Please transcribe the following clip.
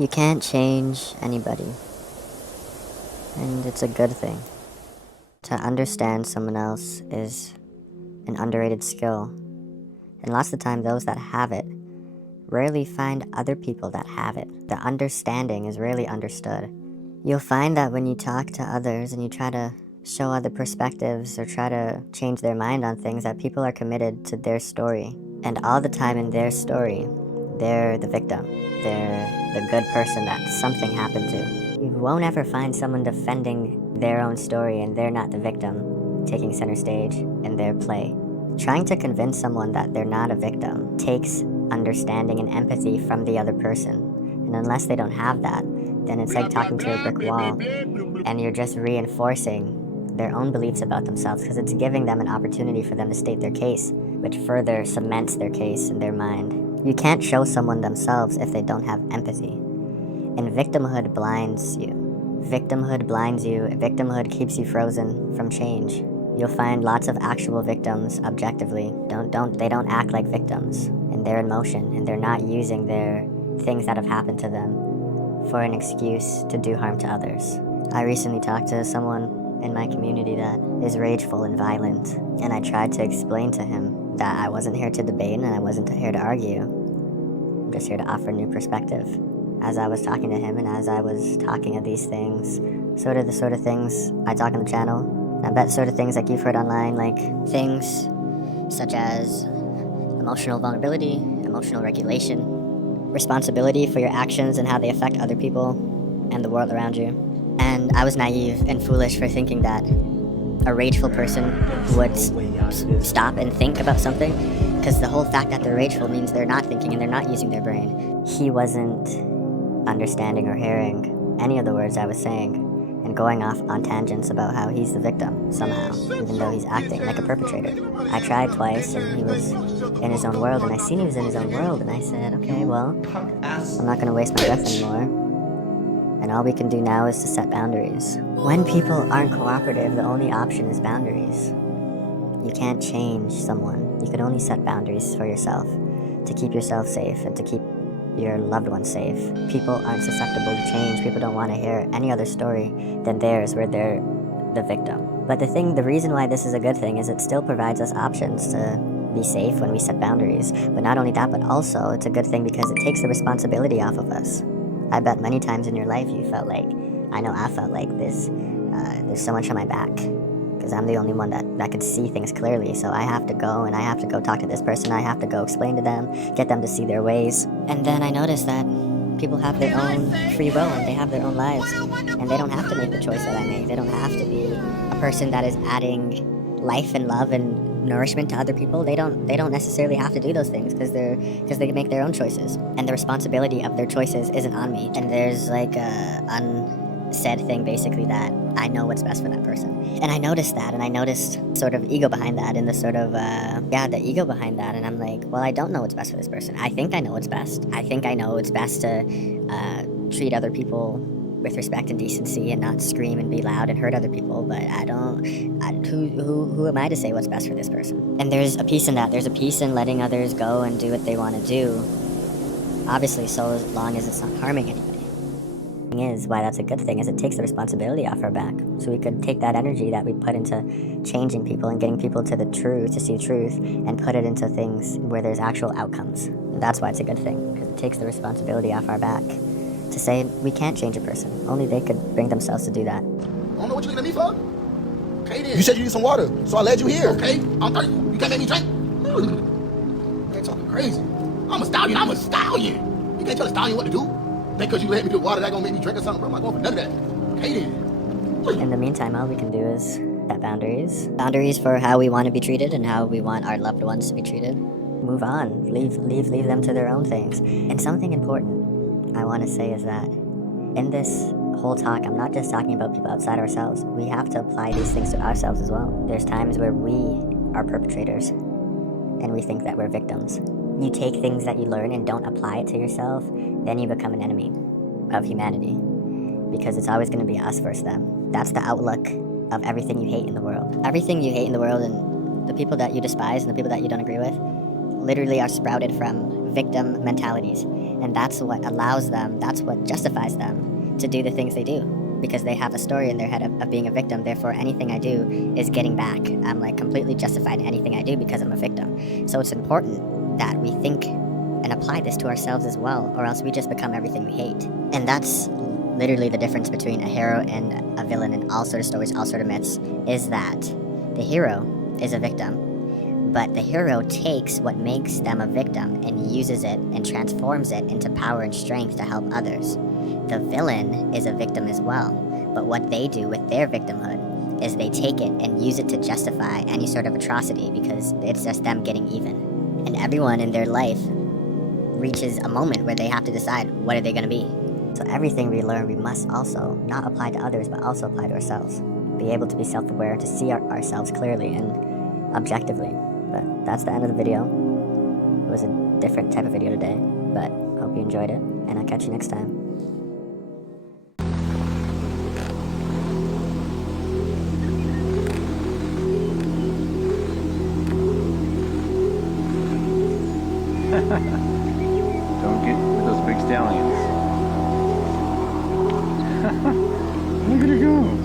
You can't change anybody, and it's a good thing. To understand someone else is an underrated skill, and lots of the time those that have it rarely find other people that have it. The understanding is rarely understood. You'll find that when you talk to others and you try to show other perspectives or try to change their mind on things, that people are committed to their story. And all the time in their story, they're the victim. They're the good person that something happened to. You won't ever find someone defending their own story and they're not the victim, taking center stage in their play. Trying to convince someone that they're not a victim takes understanding and empathy from the other person. And unless they don't have that, then it's like talking to a brick wall and you're just reinforcing their own beliefs about themselves, because it's giving them an opportunity for them to state their case, which further cements their case in their mind. You can't show someone themselves if they don't have empathy. And victimhood blinds you. Victimhood blinds you. Victimhood keeps you frozen from change. You'll find lots of actual victims objectively. They don't act like victims in their emotion, and they're not using their things that have happened to them for an excuse to do harm to others. I recently talked to someone in my community that is rageful and violent, and I tried to explain to him that I wasn't here to debate and I wasn't here to argue. I'm just here to offer a new perspective. As I was talking to him and as I was talking of these things, sort of the sort of things I talk on the channel, I bet sort of things like you've heard online, like things such as emotional vulnerability, emotional regulation, responsibility for your actions and how they affect other people and the world around you. And I was naive and foolish for thinking that a rageful person would stop and think about something, because the whole fact that they're rageful means they're not thinking and they're not using their brain. He wasn't understanding or hearing any of the words I was saying, and going off on tangents about how he's the victim somehow, even though he's acting like a perpetrator. I tried twice and he was in his own world, and I seen he was in his own world, and I said, okay, well, I'm not gonna waste my breath anymore. And all we can do now is to set boundaries. When people aren't cooperative, the only option is boundaries. You can't change someone. You can only set boundaries for yourself to keep yourself safe and to keep your loved ones safe. People aren't susceptible to change. People don't want to hear any other story than theirs where they're the victim. But the reason why this is a good thing is it still provides us options to be safe when we set boundaries. But not only that, but also it's a good thing because it takes the responsibility off of us. I bet many times in your life you felt like, I know I felt like this, there's so much on my back, because I'm the only one that could see things clearly, so I have to go and I have to go talk to this person, I have to go explain to them, get them to see their ways. And then I noticed that people have their own free will and they have their own lives, and they don't have to make the choice that I make. They don't have to be a person that is adding life and love and nourishment to other people. They don't necessarily have to do those things because they make their own choices, and the responsibility of their choices isn't on me. And there's like a unsaid thing basically that I know what's best for that person. And I noticed that, and I noticed sort of ego behind that, and the sort of the ego behind that. And I'm like, well, I don't know what's best for this person. I think I know what's best. I think I know it's best to treat other people with respect and decency and not scream and be loud and hurt other people, but who am I to say what's best for this person? And there's a peace in that. There's a peace in letting others go and do what they want to do, obviously, so long as it's not harming anybody. The thing is, why that's a good thing is it takes the responsibility off our back, so we could take that energy that we put into changing people and getting people to the truth, to see the truth, and put it into things where there's actual outcomes. And that's why it's a good thing, because it takes the responsibility off our back to say we can't change a person. Only they could bring themselves to do that. I don't know what you looking at me for. Okay then. You said you need some water, so I led you here. Okay, I'm thirsty. You can't make me drink. You're talking crazy. I'm a stallion. You can't tell a stallion what to do. Think because you let me do water that gonna make me drink or something, bro. I'm not going for none of that. Okay then. In the meantime, all we can do is set boundaries. Boundaries for how we want to be treated and how we want our loved ones to be treated. Move on. Leave them to their own things. And something important I want to say is that in this whole talk, I'm not just talking about people outside ourselves. We have to apply these things to ourselves as well. There's times where we are perpetrators and we think that we're victims. You take things that you learn and don't apply it to yourself, then you become an enemy of humanity, because it's always going to be us versus them. That's the outlook of everything you hate in the world. Everything you hate in the world and the people that you despise and the people that you don't agree with literally are sprouted from victim mentalities. And that's what allows them, that's what justifies them to do the things they do. Because they have a story in their head of being a victim, therefore anything I do is getting back. I'm like completely justified in anything I do because I'm a victim. So it's important that we think and apply this to ourselves as well, or else we just become everything we hate. And that's literally the difference between a hero and a villain in all sort of stories, all sort of myths, is that the hero is a victim, but the hero takes what makes them a victim and uses it and transforms it into power and strength to help others. The villain is a victim as well, but what they do with their victimhood is they take it and use it to justify any sort of atrocity because it's just them getting even. And everyone in their life reaches a moment where they have to decide what are they going to be. So everything we learn, we must also not apply to others, but also apply to ourselves. Be able to be self-aware, to see ourselves clearly and objectively. But that's the end of the video. It was a different type of video today, but hope you enjoyed it, and I'll catch you next time. Don't get with those big stallions. Look at her go.